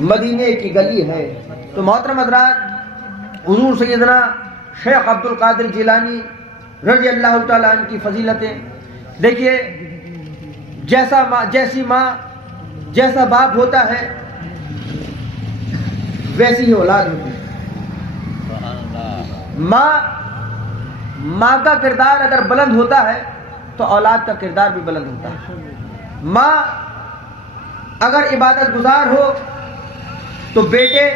مدینے کی گلی ہے۔ تو محترم حضرات، حضور سیدنا شیخ عبد القادر جیلانی رضی اللہ تعالیٰ عنہ کی فضیلتیں دیکھیے، جیسی ماں جیسا باپ ہوتا ہے ویسی ہی اولاد ہوتی ہے۔ ماں کا کردار اگر بلند ہوتا ہے تو اولاد کا کردار بھی بلند ہوتا ہے۔ ماں اگر عبادت گزار ہو تو بیٹے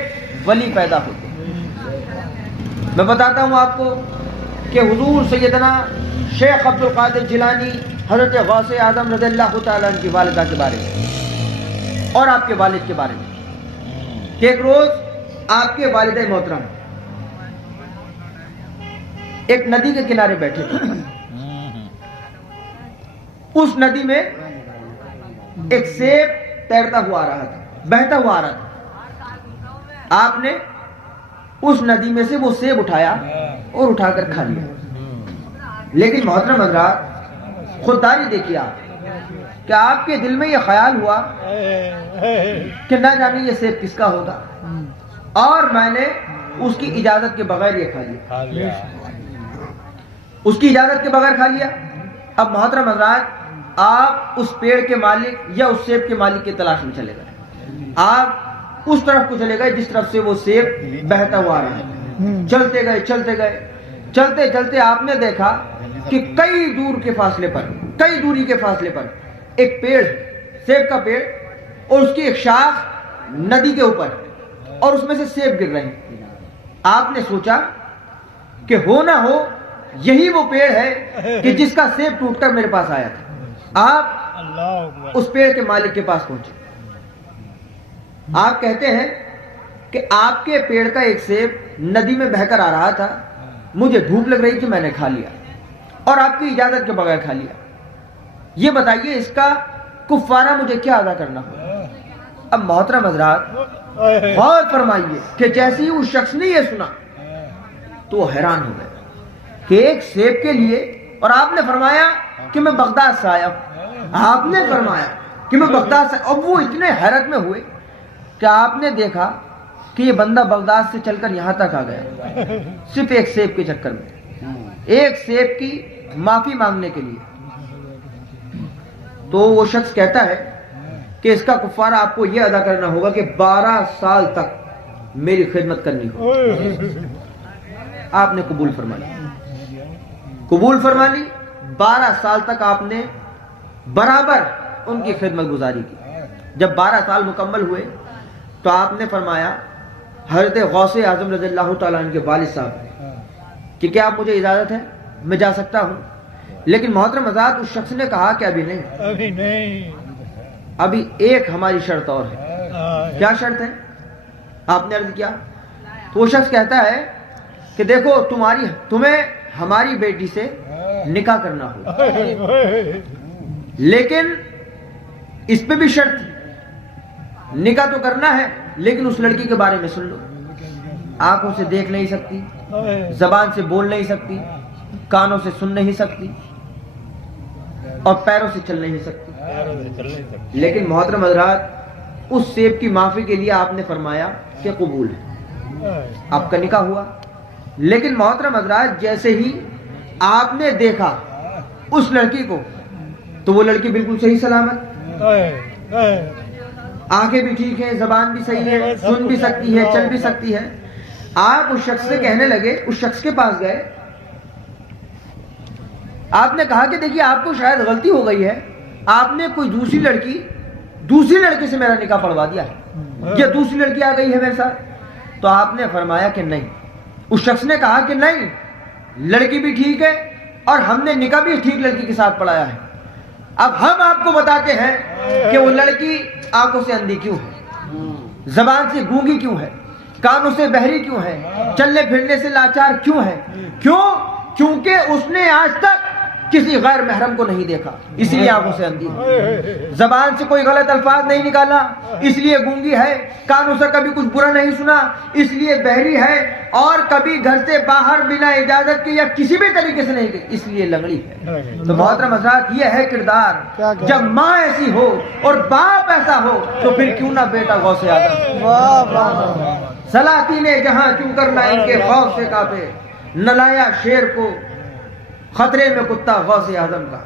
ولی پیدا ہوتے ہیں۔ میں بتاتا ہوں آپ کو کہ حضور سیدنا شیخ عبد القادر جیلانی حضرت غوث اعظم رضی اللہ تعالیٰ عنہ کی والدہ کے بارے میں اور آپ کے والد کے بارے میں کہ ایک روز آپ کے والدہ محترم ایک ندی کے کنارے بیٹھے تھے۔ اس ندی میں ایک سیب تیرتا ہوا آ رہا تھا، بہتا ہوا آ رہا تھا۔ آپ نے اس ندی میں سے وہ سیب اٹھایا اور اٹھا کر کھا لیا۔ لیکن محترم حضرات، خودداری دیکھیے آپ کہ آپ کے دل میں یہ خیال ہوا کہ نہ جانے یہ سیب کس کا ہوگا، اور میں نے اس کی اجازت کے بغیر یہ کھا لیا، اس کی اجازت کے بغیر کھا لیا۔ اب محترم حضرات، آپ اس پیڑ کے مالک یا اس سیب کے مالک کی تلاش میں چلے گئے۔ آپ اس طرف کو چلے گئے جس طرف سے وہ سیب بہتا ہوا آ رہا ہے۔ چلتے گئے چلتے گئے، چلتے چلتے آپ نے دیکھا کہ کئی دوری کے فاصلے پر ایک پیڑ، سیب کا پیڑ، اور اس کی ایک شاخ ندی کے اوپر، اور اس میں سے سیب گر رہے ہیں۔ آپ نے سوچا کہ ہو نہ ہو یہی وہ پیڑ ہے کہ جس کا سیب ٹوٹ کر میرے پاس آیا تھا۔ آپ اس پیڑ کے مالک کے پاس پہنچے۔ آپ کہتے ہیں کہ آپ کے پیڑ کا ایک سیب ندی میں بہہ کر آ رہا تھا، مجھے بھوک لگ رہی تھی، میں نے کھا لیا اور آپ کی اجازت کے بغیر کھا لیا۔ یہ بتائیے اس کا کفارہ مجھے کیا ادا کرنا ہوگا؟ اب محترم حضرات، غور فرمائیے کہ جیسے ہی اس شخص نے یہ سنا تو وہ حیران ہو گئے کہ ایک سیب کے لیے، اور آپ نے فرمایا کہ میں بغداد سے آیا ہوں، آپ نے فرمایا کہ میں بغداد سے، اب وہ اتنے حیرت میں ہوئے کہ آپ نے دیکھا کہ یہ بندہ بغداد سے چل کر یہاں تک آ گیا صرف ایک سیب کے چکر میں، ایک سیب کی معافی مانگنے کے لیے۔ تو وہ شخص کہتا ہے کہ اس کا کفارہ آپ کو یہ ادا کرنا ہوگا کہ 12 سال تک میری خدمت کرنی ہوگی۔ آپ نے قبول فرما لی، 12 سال تک آپ نے برابر ان کی خدمت گزاری کی۔ جب 12 سال مکمل ہوئے تو آپ نے فرمایا حضرت غوث اعظم رضی اللہ تعالیٰ عنہ کے والد صاحب کہ کیا آپ مجھے اجازت ہے، میں جا سکتا ہوں؟ لیکن محترم حضرات، اس شخص نے کہا کہ ابھی نہیں، ابھی ایک ہماری شرط اور ہے۔ کیا شرط ہے؟ آپ نے عرض کیا تو وہ شخص کہتا ہے کہ دیکھو تمہیں ہماری بیٹی سے نکاح کرنا ہوگا، لیکن اس پہ بھی شرط ہے، نکاح تو کرنا ہے لیکن اس لڑکی کے بارے میں سن لو، آنکھوں سے دیکھ نہیں سکتی، زبان سے بول نہیں سکتی، کانوں سے سن نہیں سکتی، اور پیروں سے چل نہیں سکتی۔ لیکن محترم حضرات، اس سیب کی معافی کے لیے آپ نے فرمایا کہ قبول ہے، آپ کا نکاح ہوا۔ لیکن محترم حضرات، جیسے ہی آپ نے دیکھا اس لڑکی کو تو وہ لڑکی بالکل صحیح سلامت، آنکھیں بھی ٹھیک ہیں، زبان بھی صحیح ہے، سن بھی سکتی ہے، چل بھی سکتی ہے۔ آپ اس شخص سے کہنے لگے، اس شخص کے پاس گئے، آپ نے کہا کہ دیکھیے آپ کو شاید غلطی ہو گئی ہے، آپ نے کوئی دوسری لڑکی سے میرا نکاح پڑھوا دیا ہے، یہ دوسری لڑکی آ گئی ہے میرے ساتھ۔ تو آپ نے فرمایا کہ نہیں۔ اس شخص نے کہا کہ نہیں، لڑکی بھی ٹھیک ہے اور ہم نے نکاح بھی ٹھیک لڑکی کے ساتھ پڑھایا ہے۔ اب ہم آپ کو بتاتے ہیں کہ وہ لڑکی آنکھوں سے اندھی کیوں ہے، زبان سے گونگی کیوں ہے، کانوں سے بہری کیوں ہے، چلنے پھرنے سے لاچار کیوں ہے؟ کیونکہ اس نے آج تک کسی غیر محرم کو نہیں دیکھا اس لیے آنکھوں سے اندھی ہے، زبان سے کوئی غلط الفاظ نہیں نکالا اس لیے گونگی ہے، کانوں سے کبھی کچھ برا نہیں سنا اس لیے بہری ہے، اور کبھی گھر سے باہر بنا اجازت کے یا کسی بھی طریقے سے نہیں گئی اس لیے لنگڑی ہے۔ تو محترم حضرات یہ ہے کردار، جب ماں ایسی ہو اور باپ ایسا ہو تو پھر کیوں نہ بیٹا غوث اعظم۔ سلاطین جہاں کیوں کرنا ان کے خوف سے کانپے، نہ لایا شیر کو خطرے میں کتا غوث اعظم کا۔